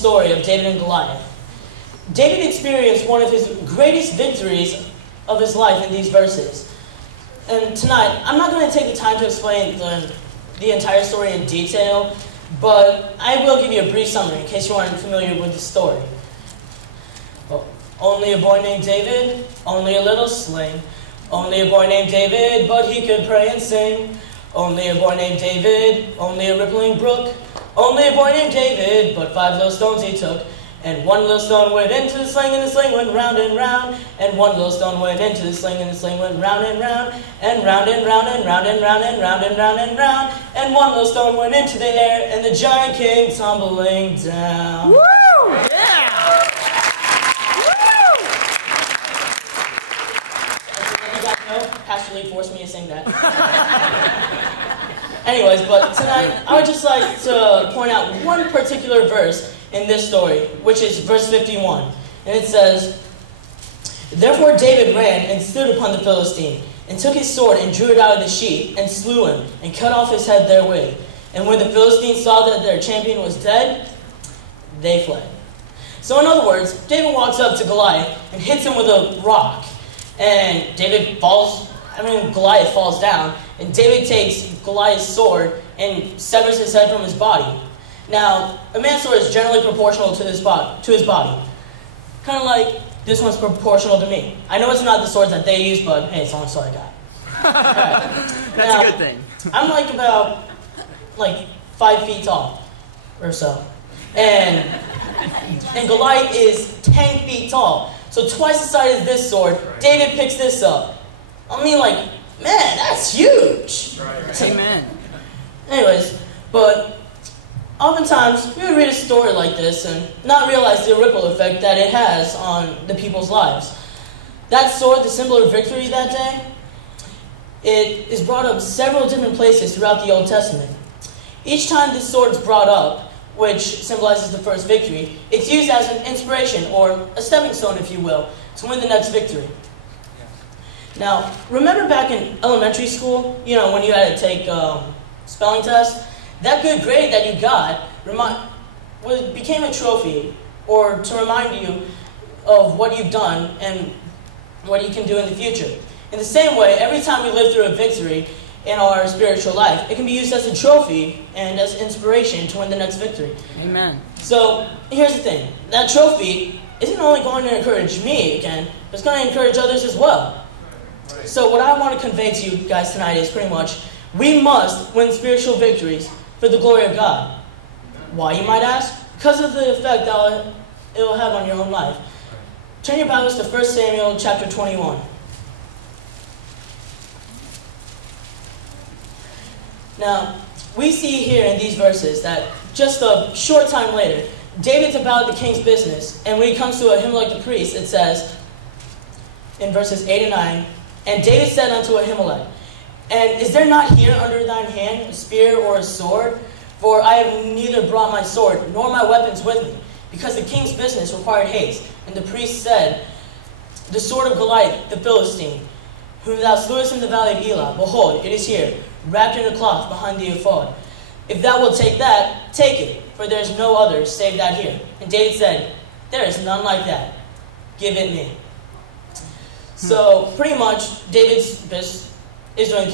story of David and Goliath. David experienced one of his greatest victories of his life in these verses. And tonight, I'm not going to take the time to explain the entire story in detail, but I will give you a brief summary in case you aren't familiar with the story. Well, only a boy named David, only a little sling. Only a boy named David, but he could pray and sing. Only a boy named David, only a rippling brook. Only a boy named David, but 5 little stones he took. And 1 little stone went into the sling, and the sling went round and round. And 1 little stone went into the sling, and the sling went round and round. And round and round and round and round and round and round and round. And 1 little stone went into the air, and the giant came tumbling down. Woo! Yeah! Pastor Lee forced me to sing that. Anyways, but tonight I would just like to point out one particular verse in this story, which is verse 51. And it says, "Therefore David ran and stood upon the Philistine, and took his sword and drew it out of the sheath, and slew him, and cut off his head therewith. And when the Philistines saw that their champion was dead, they fled." So in other words, David walks up to Goliath and hits him with a rock. And Goliath falls down, and David takes Goliath's sword and severs his head from his body. Now, a man's sword is generally proportional to his body. Kind of like this one's proportional to me. I know it's not the swords that they use, but hey, it's the only sword I got. That's a good thing. I'm about 5 feet tall, or so. And Goliath is 10 feet tall. So twice the size of this sword. David picks this up. Man, that's huge. Amen. Anyways, but oftentimes we would read a story like this and not realize the ripple effect that it has on the people's lives. That sword, the symbol of victory that day, it is brought up several different places throughout the Old Testament. Each time this sword is brought up, which symbolizes the first victory, it's used as an inspiration, or a stepping stone, if you will, to win the next victory. Now, remember back in elementary school, when you had to take spelling tests? That good grade that you got became a trophy, or to remind you of what you've done and what you can do in the future. In the same way, every time we live through a victory in our spiritual life, it can be used as a trophy and as inspiration to win the next victory. Amen. So, here's the thing. That trophy isn't only going to encourage me again, but it's going to encourage others as well. So what I want to convey to you guys tonight is pretty much, we must win spiritual victories for the glory of God. Why, you might ask? Because of the effect that it will have on your own life. Turn your Bibles to 1 Samuel chapter 21. Now, we see here in these verses that just a short time later, David's about the king's business, and when he comes to Ahimelech the priest, it says in verses 8 and 9, "And David said unto Ahimelech, And is there not here under thine hand a spear or a sword? For I have neither brought my sword nor my weapons with me, because the king's business required haste. And the priest said, The sword of Goliath the Philistine, whom thou slewest in the valley of Elah, behold, it is here, wrapped in a cloth behind the ephod. If thou wilt take that, take it, for there is no other save that here. And David said, There is none like that. Give it me." So pretty much, David's business is doing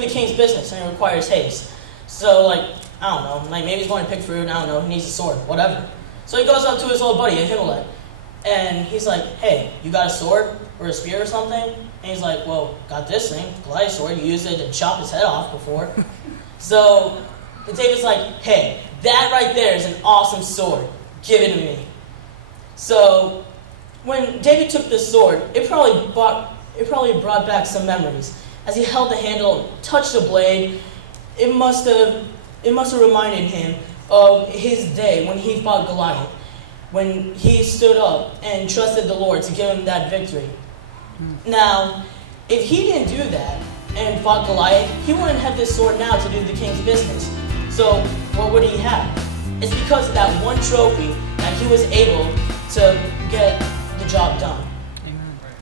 the king's business, and it requires haste. So I don't know, maybe he's going to pick fruit. I don't know. He needs a sword, whatever. So he goes up to his old buddy Ahimelech, and he's like, "Hey, you got a sword or a spear or something?" And he's like, "Well, got this thing, Goliath's sword. You used it to chop his head off before." So David's like, "Hey, that right there is an awesome sword. Give it to me." So when David took this sword, it probably brought back some memories. As he held the handle, touched the blade, it must have reminded him of his day when he fought Goliath, when he stood up and trusted the Lord to give him that victory. Now, if he didn't do that and fought Goliath, he wouldn't have this sword now to do the king's business. So what would he have? It's because of that one trophy that he was able